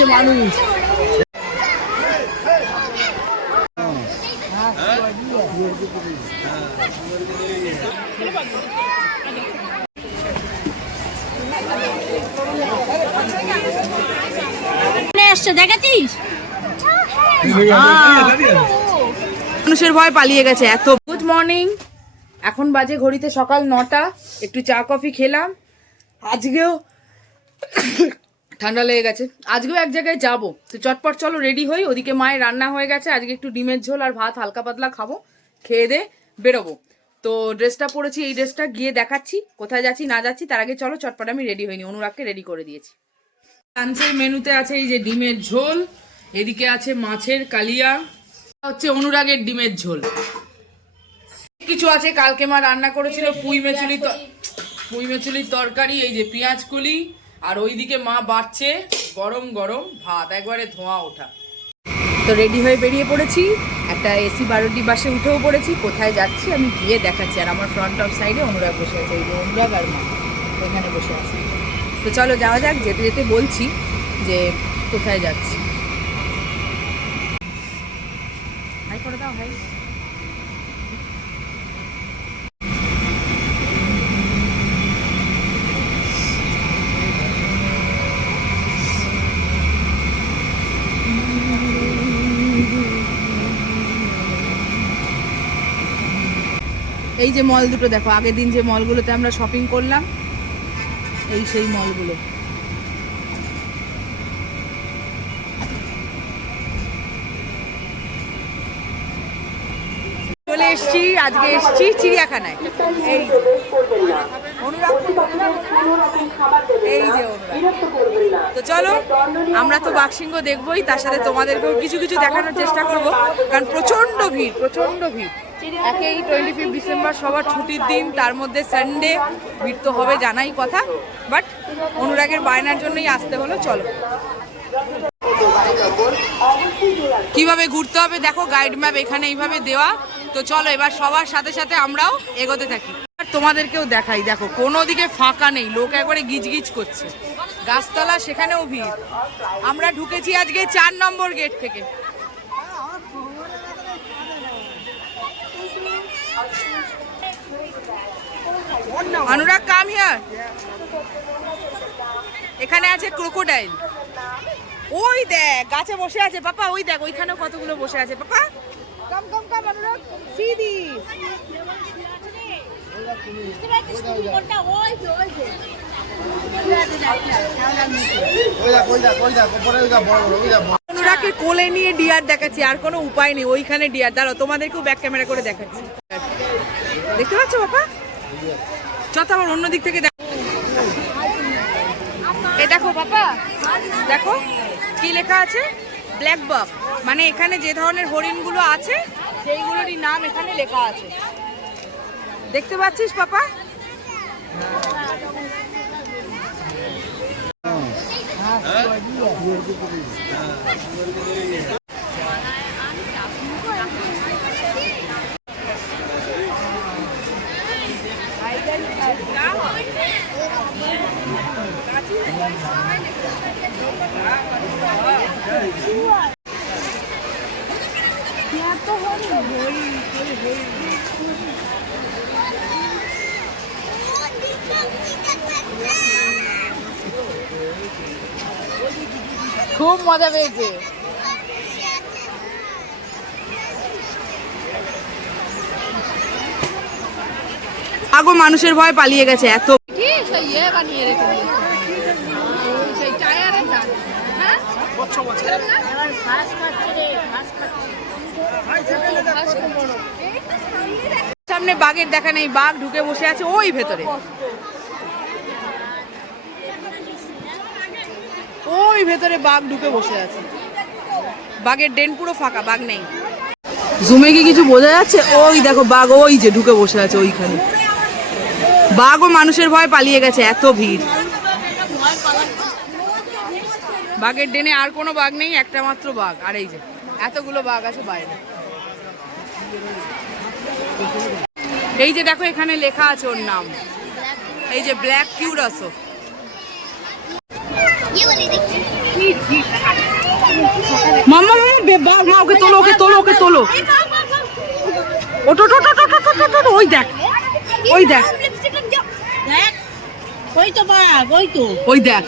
হচ্ছে মানুষ। এসছে দেখেছিস মানুষের ভয় পালিয়ে গেছে এত। গুড মর্নিং এখন বাজে ঘড়িতে সকাল নটা। একটু চা কফি খেলাম। আজকেও ঠান্ডা লেগে গেছে। আজকেও এক জায়গায় যাব। তো চটপট চলো রেডি হই। ওদিকে মায়ের রান্না হয়ে গেছে। আজকে একটু ডিমের ঝোল আর ভাত হালকা পাতলা খাব। খেয়ে দে, বেরোবো। তো ড্রেসটা পরেছি, এই ড্রেসটা গিয়ে দেখাচ্ছি। কোথায় যাচ্ছি, না যাচ্ছি, তার আগে চলো, চটপট আমি রেডি হইনি। অনুরাগকে রেডি করে দিয়েছি। লাঞ্চের মেনুতে আছে এই যে ডিমের ঝোল। এদিকে আছে মাছের কালিয়া। হচ্ছে অনুরাগের ডিমের ঝোল। কিছু আছে, কালকে মা রান্না করেছিল, পুঁই মেচুলি পুঁই মেচুলির তরকারি, এই যে পেঁয়াজ কলি। আর ওইদিকে মা বাড়ছে গরম গরম ভাত একবারে ধোঁয়া ওঠা। তো রেডি হয়ে বেরিয়ে পড়েছি। একটা এসি বারোটি বাসে উঠেও পড়েছি। কোথায় যাচ্ছি আমি গিয়ে দেখাচ্ছি। আর আমার ফ্রন্ট অফ সাইডে অনুরাগ বসে আছে। এই যে অনুরাগ আর মা ওইখানে বসে আছে। তো চলো যাওয়া যাক। যেতে যেতে বলছি যে কোথায় যাচ্ছি। হাই করে দাও হাই এই যে মল দুটো দেখো, আগের দিন যে মলগুলোতে আমরা শপিং করলাম, এই সেই মলগুলো চলে এসছি, আজকে এসছি চিড়িয়াখানায়। এই তো চলো, আমরা তো দেখবোই, তার সাথে তোমাদেরকেও কিছু কিছু দেখানোর চেষ্টা করব, কারণ প্রচণ্ড ভিড় প্রচণ্ড ভিড়। একেই টোয়েন্টি ফিফ ডিসেম্বর সবার ছুটির দিন, তার মধ্যে সানডে ভিড় তো হবে জানাই কথা। বাট অনুরাগের বায়নার জন্যই আসতে হলো, চলো। কীভাবে ঘুরতে হবে? দেখো গাইড ম্যাপ এখানে এইভাবে দেওয়া। তো চলো, এবার সবার সাথে সাথে আমরাও এগোতে থাকি। আর তোমাদেরকেও দেখাই, দেখো, কোনো দিকে ফাঁকা নেই, লোক একবারে গিজগিজ করছে। গাছতলা, সেখানেও ভিড়। আমরা ঢুকেছি আজকে চার নম্বর গেট থেকে। অনুরাগ কাম হিয়ার এখানে আছে ক্রোকোডাইল ওই দেখ, গাছে বসে আছে, পাপা, ওই দেখ, ওইখানেও কতগুলো বসে আছে, পাপা। কাম কাম কাম অনুরাগ সি দিস অনুরাগকে কোলে নিয়ে ডিয়ার দেখাচ্ছি, আর কোনো উপায় নেই, ওইখানে ডিয়ার দাঁড়াও, তোমাদেরকেও ব্যাক ক্যামেরা করে দেখাচ্ছি। দেখতে পাচ্ছ বাবা? চত আবার অন্য দিক থেকে দেখো। এ দেখো বাবা, দেখো কি লেখা আছে? ব্ল্যাক বক মানে এখানে যে ধরনের হরিণগুলো আছে, সেইগুলোরই নাম এখানে লেখা আছে। দেখতে পাচ্ছিস পাপা খুব মজা পেয়েছে। আগো মানুষের ভয় পালিয়ে গেছে এত। সামনে বাঘের দেখা নেই বাঘ ঢুকে বসে আছে ওই ভেতরে। ওই ভেতরে বাঘ ঢুকে বসে আছে। বাঘের ডেন পুরো ফাঁকা বাঘ নেই। জুমে কি কিছু বোঝা যাচ্ছে? ওই দেখো বাঘ ওই যে ঢুকে বসে আছে ওইখানে। ও মানুষের ভয় পালিয়ে গেছে এত ভিড়। বাঘের ডেনে আর কোনো বাঘ নেই একটা মাত্র বাঘ। আর এই যে এতগুলো বাঘ আছে বাইরে। এই যে দেখো এখানে লেখা আছে ওর নাম। এই যে ব্ল্যাক কিউরাসো। মাম্মা মাম্মা মা ওকে তোলো ওকে তোলো ওকে তোলো। ওটো ওই দেখ ওই দেখ। ওই তো বাঘ ওই তো। ওই দেখ।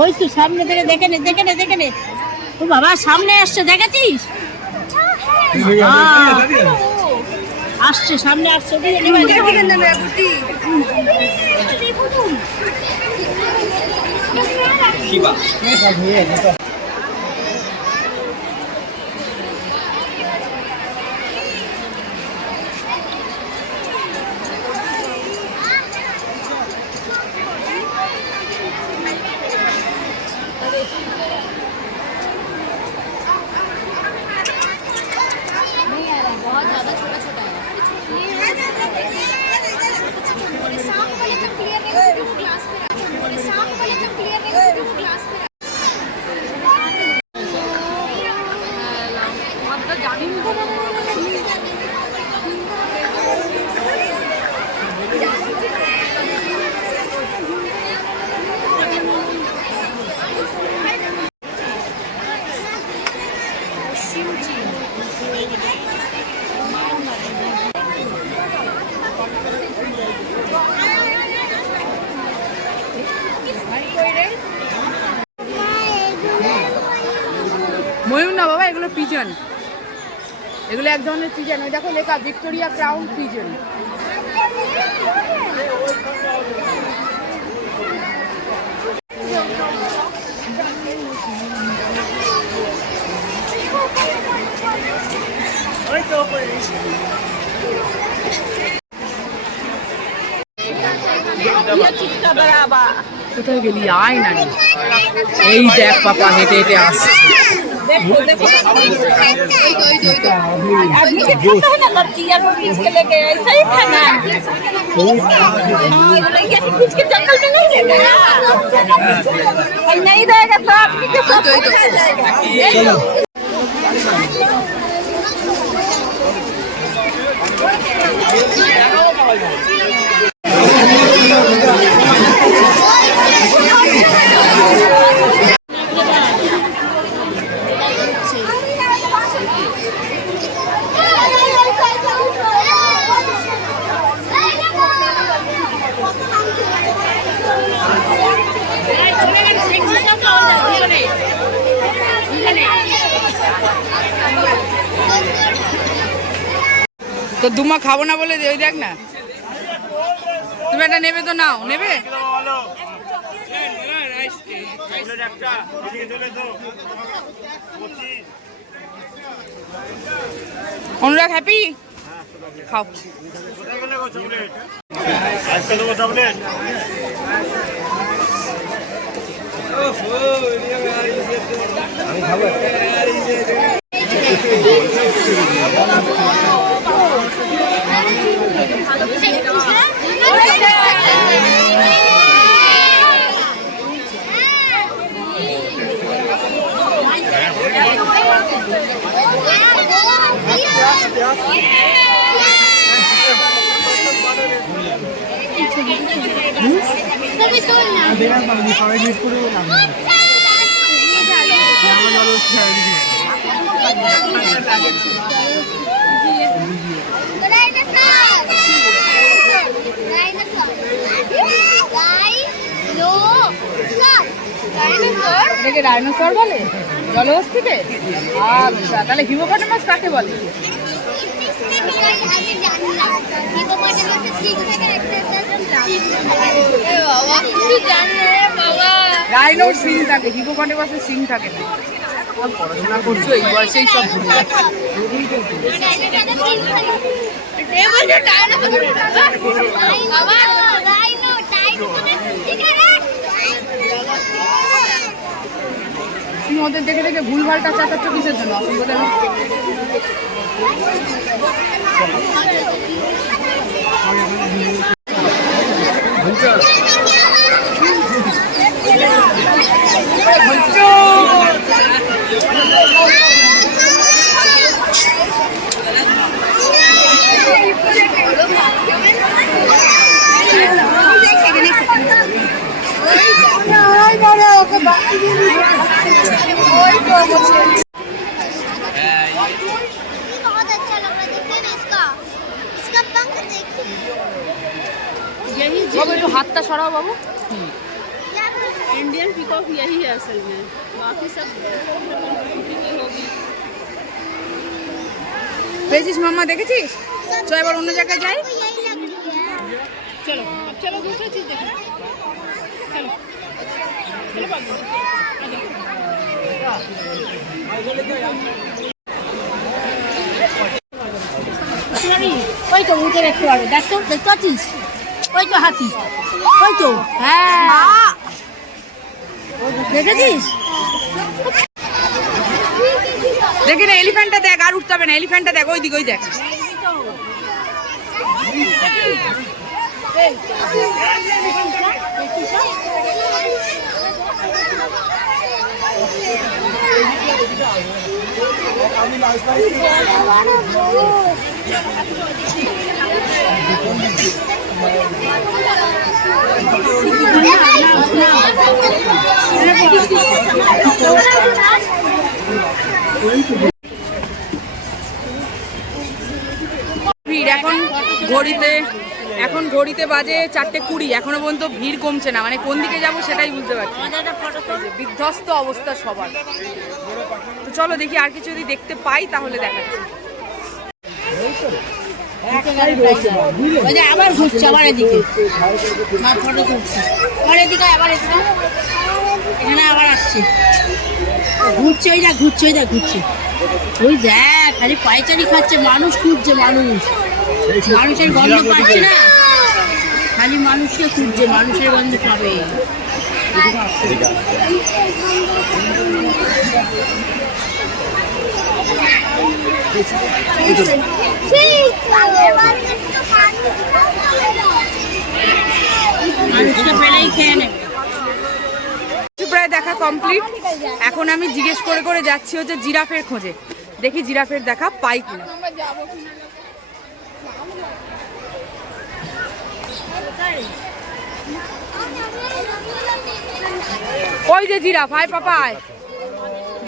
ওই তো সামনে থেকে দেখে নে দেখে নে দেখে নে। ও বাবা সামনে আসছে দেখেছিস আসছে সামনে আসছে ওদিকে নেমে এক ধরনের পিজন ওই দেখো লেখা, ভিক্টোরিয়া ক্রাউন পিজন কোথায় গেলি? আয় না। এই দেখ, পাপা, হেঁটে হেঁটে আসছে। आदमी के खाता है ना। लड़की यार खींच के लेके ऐसा ही था ना। हाँ, लड़कियाँ के खींच के जंगल में नहीं ले गया नहीं रहेगा तो आपकी के साथ তো দুমা খাব না বলে ওই দেখ না। তুমি একটা নেবে তো নাও, নেবে? অনুরাগ হ্যাপি খাও। দেবো ডাইনোসর বলে? জলহস্তিতে? আচ্ছা তাহলে হিমোপটেমাস কাকে বলে? রাইনোর সিং থাকে হিপোপটেমাসের সিং থাকে না পড়াশোনা করছ এই বয়সেই সব ভুলে যাচ্ছো। তুমি ওদের দেখে দেখে ভুলভালটা চাচাচ্ছ কিসের জন্য অসুবিধা একটু হাতটা সরাও বাবু यहाँ पर इंडियन पीकॉक यही है असल में बाकी सब होगी পেয়েছিস মাম্মা দেখেছিস सब চ এবার অন্য জায়গায় যাই को यही लग रही है चलो अब ওই তো উঠে দেখতে পারবে দেখ তো দেখতে পাচ্ছিস ওই তো হাতি ওই তো হ্যাঁ দেখেছিস দেখি না এলিফ্যান্টটা দেখ আর উঠতে হবে না এলিফ্যান্টটা দেখ ওই দিক ওই দেখ এখন ঘড়িতে এখন ঘড়িতে বাজে চারটে কুড়ি এখনও পর্যন্ত ভিড় কমছে না। মানে কোন দিকে যাব সেটাই বুঝতে পারছি বিধ্বস্ত অবস্থা সবার। চলো দেখি আর কিছু যদি দেখতে পাই তাহলে দেখাচ্ছি। ওই যে আবার ঘুরছে আবার এদিকে। আমার ফটো তুলছে। আবার এদিকে আবার এদিকে। এখানে আবার আসছে। ঘুরছে ওই ঘুরছে ওই ঘুরছে। ওই দেখ খালি পায়চারি খাচ্ছে মানুষ খুঁজছে মানুষ। মানুষের গন্ধ পাচ্ছে না। খালি মানুষকে খুঁজছে মানুষের গন্ধ পাবে মানুষকে পেলেই খেয়ে নেবে কিছু প্রায় দেখা কমপ্লিট এখন আমি জিজ্ঞেস করে করে যাচ্ছি হচ্ছে জিরাফের খোঁজে। দেখি জিরাফের দেখা পাই কিনা। ওই যে জিরাফ, হাই পাপা আয়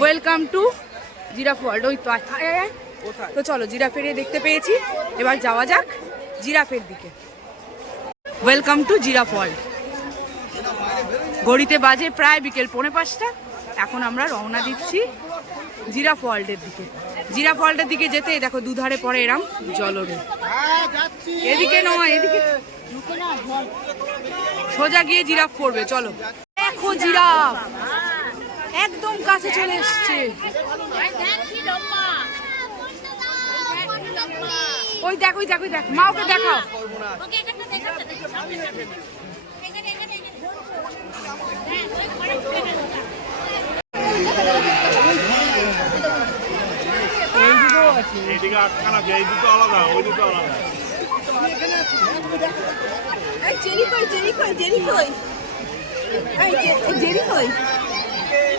ওয়েলকাম টু জিরাফ ওয়ার্ল্ড ওই তো। তো চলো জিরাফের দেখতে পেয়েছি। এবার যাওয়া যাক জিরাফের দিকে। Welcome to giraffe world. ঘড়িতে বাজে প্রায় বিকেল পৌনে পাঁচটা। এখন আমরা রওনা দিচ্ছি জিরাফ ওয়ার্ল্ডের দিকে। জিরাফ ওয়ার্ল্ডের দিকে যেতে দেখো দুধারে পড়ে এরাম জলরে এদিকে নয় এদিকে। সোজা গিয়ে জিরাফ পড়বে চলো। দেখো জিরাফ। একদম কাছে চলে এসছে। ওই দেখ ওই দেখ ওই দেখ, মা ওকে দেখাও। এইদিকে আটখানা আছে এই দুটো আলাদা ওই দুটো আলাদা জেরি কই জেরি কই? জেরি কই এই জেরি কই?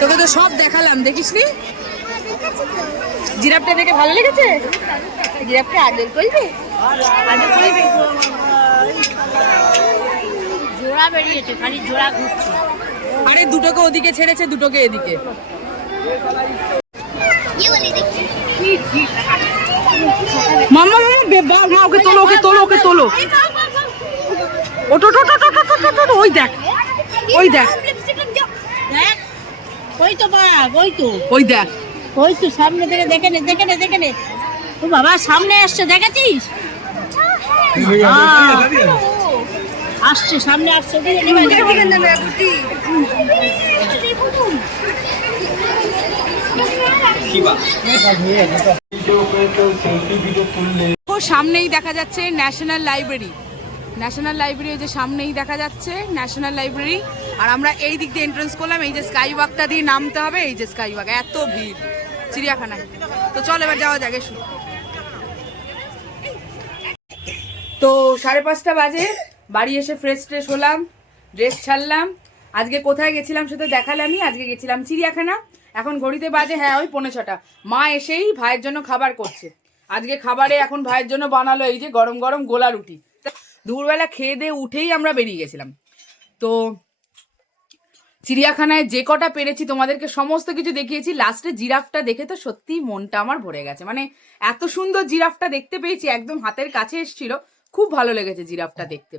তোকে তো সব দেখালাম দেখিস নি? জিরাপটা দেখে ভালো লেগেছে? জিরাপটা আদর করবি? আরে দুটোকে ওদিকে ছেড়েছে দুটোকে এদিকে। মাম্মা মাম্মা মা ওকে তোলো ওকে তোলো ওকে তোলো। ওটো টো টো টো টো টো টো টো, ওই দেখ ওই দেখ। ওই তো বাঘ ওই তো। ওই দেখ। ওই তো সামনে থেকে দেখে নে দেখে নে দেখে নে। ও বাবা সামনে আসছে দেখেছিস আসছে সামনে আসছে ও সামনেই দেখা যাচ্ছে ন্যাশনাল লাইব্রেরি। ন্যাশনাল লাইব্রেরি যে সামনেই দেখা যাচ্ছে ন্যাশনাল লাইব্রেরি। আর আমরা এই দিক দিয়ে এন্ট্রেন্স করলাম, এই যে স্কাই ওয়াকটা দিয়ে নামতে হবে, এই যে স্কাই ওয়াক এত ভিড়, চিড়িয়াখানায়। তো চল এবার যাওয়া যাক, এসো। তো সাড়ে পাঁচটা বাজে, বাড়ি এসে ফ্রেশ ট্রেশ হলাম ড্রেস ছাড়লাম। আজকে কোথায় গেছিলাম সেটা দেখালামই, আজকে গেছিলাম চিড়িয়াখানা। এখন ঘড়িতে বাজে হ্যাঁ ওই পৌনে ছটা। মা এসেই ভাইয়ের জন্য খাবার করছে। আজকে খাবারে এখন ভাইয়ের জন্য বানালো এই যে গরম গরম গোলা রুটি। দুপুরবেলা খেয়ে দিয়ে উঠেই আমরা বেরিয়ে গেছিলাম। তো চিড়িয়াখানায় যে কটা পেরেছি তোমাদেরকে সমস্ত কিছু দেখিয়েছি। লাস্টে জিরাফটা দেখে তো সত্যি মনটা আমার ভরে গেছে। মানে এত সুন্দর জিরাফটা দেখতে পেয়েছি, একদম হাতের কাছে এসেছিল। খুব ভালো লেগেছে জিরাফটা দেখতে।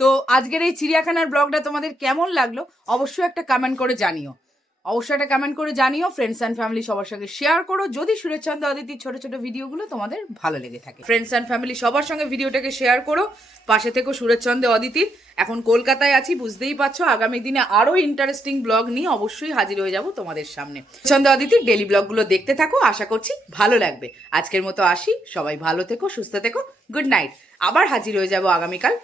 তো আজকের এই চিড়িয়াখানার ব্লগটা তোমাদের কেমন লাগল? অবশ্যই একটা কমেন্ট করে জানিও। অবশ্যই একটা কমেন্ট করে জানিও ফ্রেন্ডস অ্যান্ড ফ্যামিলি সবার সঙ্গে শেয়ার করো। যদি সুরেশচন্দ্র অদিতির ছোট ছোট ভিডিওগুলো তোমাদের ভালো লেগে থাকে। ফ্রেন্ডস অ্যান্ড ফ্যামিলি সবার সঙ্গে ভিডিওটাকে শেয়ার করো। পাশে থেকো সুরেশচন্দ্র অদিতির এখন কলকাতায় আছি, বুঝতেই পারছ, আগামী দিনে আরও ইন্টারেস্টিং ব্লগ নিয়ে অবশ্যই হাজির হয়ে যাব তোমাদের সামনে। চন্দ্র অদিতির ডেলি ব্লগগুলো দেখতে থাকো, আশা করছি ভালো লাগবে। আজকের মতো আসি, সবাই ভালো থেকো, সুস্থ থেকো গুড নাইট আবার হাজির হয়ে যাব আগামীকাল